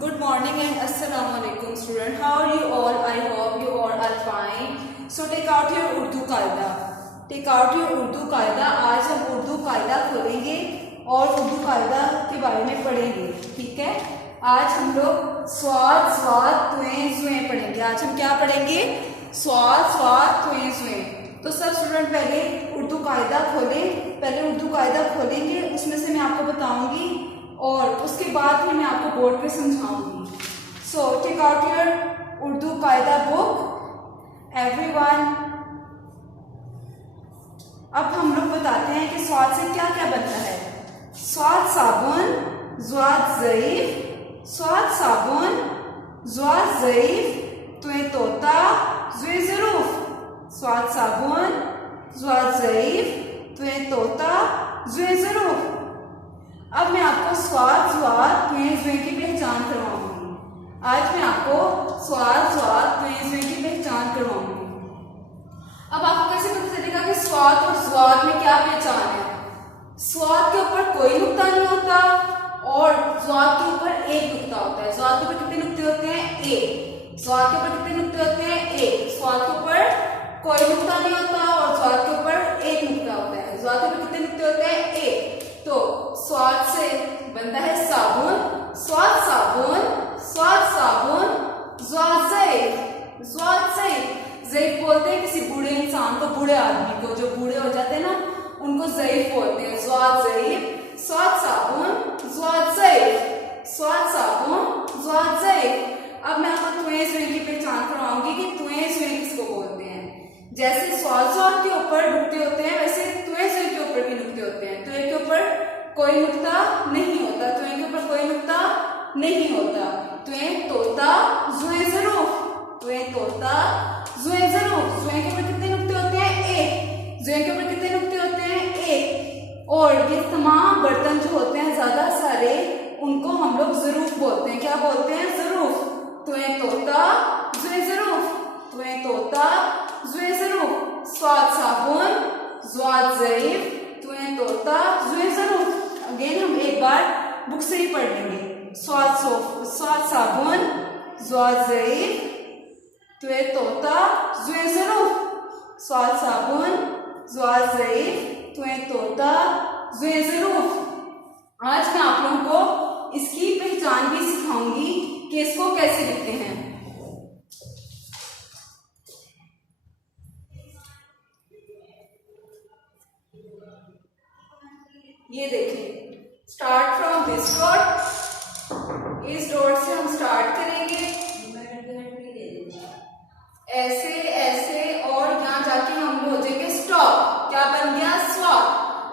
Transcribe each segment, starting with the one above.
Good morning and assalamu alaikum student. How are you all? I hope you all are fine. So take out your Urdu कायदा. Take out your Urdu कायदा. आज हम उर्दू कायदा खोलेंगे और उर्दू कायदा के बारे में पढ़ेंगे. ठीक है. आज हम लोग स्वाद स्वाद तुएं जुएं पढ़ेंगे. आज हम क्या पढ़ेंगे? स्वाद स्वाद तुएं जुएं. तो सब स्टूडेंट पहले उर्दू कायदा खोलें. पहले उर्दू कायदा खोलेंगे, उसमें से मैं आपको बताऊंगी और उसके बाद फिर मैं आपको बोर्ड पे समझाऊंगी. So take out your Urdu qaida book everyone. अब हम लोग बताते हैं कि स्वाद से क्या क्या बनता है. स्वाद साबुन, ज़्वाद ज़ईफ, स्वाद साबुन, ज़्वाद ज़ईफ, तुए तोता, ज़ुए ज़रूफ. स्वाद साबुन, ज़्वाद ज़ईफ, तुए तोता, ज़ुए ज़रूफ. अब मैं आपको स्वाद स्वाद तुएं जुएं की पहचान करवाऊंगी. आज मैं आपको स्वाद स्वाद तुएं जुएं की पहचान करवाऊंगी. अब आपको कैसे पता चलेगा कि स्वाद और स्वाद में क्या पहचान है? स्वाद के ऊपर कोई नुक्ता नहीं होता और स्वाद के ऊपर एक नुक्ता होता है. स्वाद के ऊपर कितने नुक्ते होते हैं? एक. स्वाद के ऊपर कितने नुक्ते होते हैं? एक. स्वाद के ऊपर कोई नुक्ता नहीं होता और स्वाद के ऊपर एक नुक्ता होता है. स्वाद के ऊपर कितने नुक्ते होते हैं? एक. तो स्वाद से बनता है साबुन, स्वाद साबुन, स्वाद साबुन, ज़्वाद ज़ईफ, ज़्वाद ज़ईफ. ज़ईफ बोलते हैं किसी बूढ़े इंसान को, बूढ़े आदमी को, जो बूढ़े हो जाते हैं ना उनको ज़ईफ बोलते हैं. ज़्वाद ज़ईफ, स्वाद साबुन, ज़्वाद ज़ईफ, स्वाद साबुन, ज़्वाद ज़ईफ. अब मैं आपको तुएं जुएं की पहचान करवाऊंगी कि तुएं जुएं किसको बोलते हैं. जैसे स्वाद स्वाद के ऊपर नुक्ते होते हैं वैसे तुएं जुएं के ऊपर भी नुक्ते होते हैं. तुएं के ऊपर कोई नुक्ता नहीं होता. तुएं के ऊपर कोई नुक्ता नहीं होता. तुएं तोता, ज़ुए ज़रूफ, तुएं तोता, ज़ुए ज़रूफ. ज़ुए के ऊपर कितने नुक्ते होते हैं? एक. ज़ुए के ऊपर कितने नुक्ते होते हैं? एक. और ये तमाम बर्तन जो होते हैं ज्यादा सारे उनको हम लोग ज़रूफ बोलते हैं. क्या बोलते हैं? ज़रूफ. तुएं तोता, ज़ुए ज़रूफ, तुएं तोता, ज़ुए ज़रूफ. स्वाद साबुन, ज़्वाद ज़ईफ, तुएं तोता, ज़ुए ज़रूफ. अगेन हम एक बार बुक से ही पढ़ लेंगे. स्वाद साबुन, ज़्वाद ज़ईफ, तुए तोता, ज़ुए ज़रूफ. स्वाद साबुन, ज़्वाद ज़ईफ, तुए तोता, ज़ुए ज़रूफ. आज मैं आप लोगों को इसकी पहचान भी सिखाऊंगी कि इसको कैसे लिखते हैं. ये देखिए, स्टार्ट फ्रॉम दिस डॉट. इस डॉट से हम स्टार्ट करेंगे ऐसे ऐसे और यहाँ जाके हम हो जाएंगे स्टॉप. क्या बन गया? स्वाद.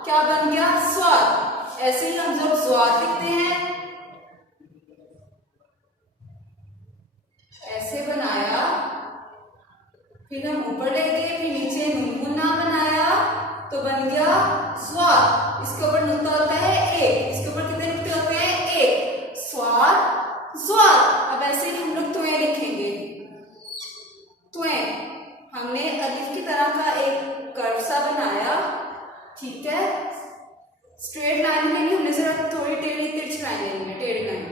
क्या बन गया? स्वाद. ऐसे ही हम जब स्वाद लिखते हैं ऐसे बनाया, फिर हम ऊपर ले गए, फिर नीचे मुन्ना बनाया तो बन गया स्वाद. इसके ऊपर नुक्ता होता है एक. इसके ऊपर कितने नुक्ते होते हैं? एक. स्वाद, स्वाद. अब ऐसे ही हम लोग तुएं लिखेंगे. तुएं हमने अलिफ की तरह का एक कर्व सा बनाया. ठीक है. स्ट्रेट लाइन में नहीं, हमने जरा थोड़ी टेढ़ी तिरछी लाइन लेनी है, टेढ़ी लाइन.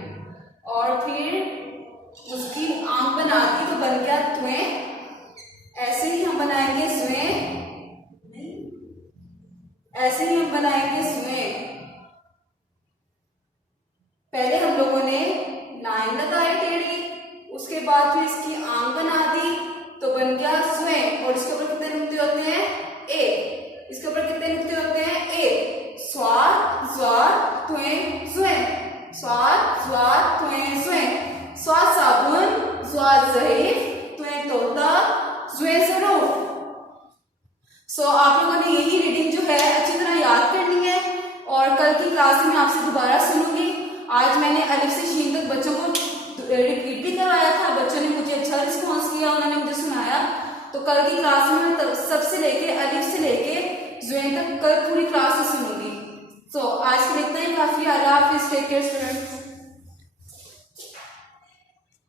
और फिर उसकी आंख बना दी तो बन गया तुएं. ऐसे ही हम बनाएंगे जुएं. ऐसे ही हम बनाएंगे जुएं. पहले हम लोगों ने लाइन लगाई टेढ़ी, उसके बाद फिर इसकी आंख बना दी तो बन गया जुएं. और इसके ऊपर कितने नुक्ते होते हैं? एक. इसके ऊपर कितने नुक्ते होते हैं? एक. स्वाद ज़्वाद तुएं जुएं, स्वाद ज़्वाद तुएं जुएं. स्वाद साबुन, ज़्वाद ज़ईफ, तुएं तोता, ज़ुए ज़रूफ. सो आप लोगों ने यही रीडिंग जो है अच्छी तरह याद करनी है और कल की क्लास में आपसे दोबारा सुनूंगी. आज मैंने अलिफ से शीन तक बच्चों को रिपीट भी करवाया था. बच्चों ने मुझे अच्छा रिस्पॉन्स किया, उन्होंने मुझे सुनाया. तो कल की क्लास में मैं सबसे लेके अलिफ से लेके जुएं तक कल पूरी क्लास में सुनूंगी. सो आज के लिए इतना ही काफी. अल्लाह हाफिज़. Take care student.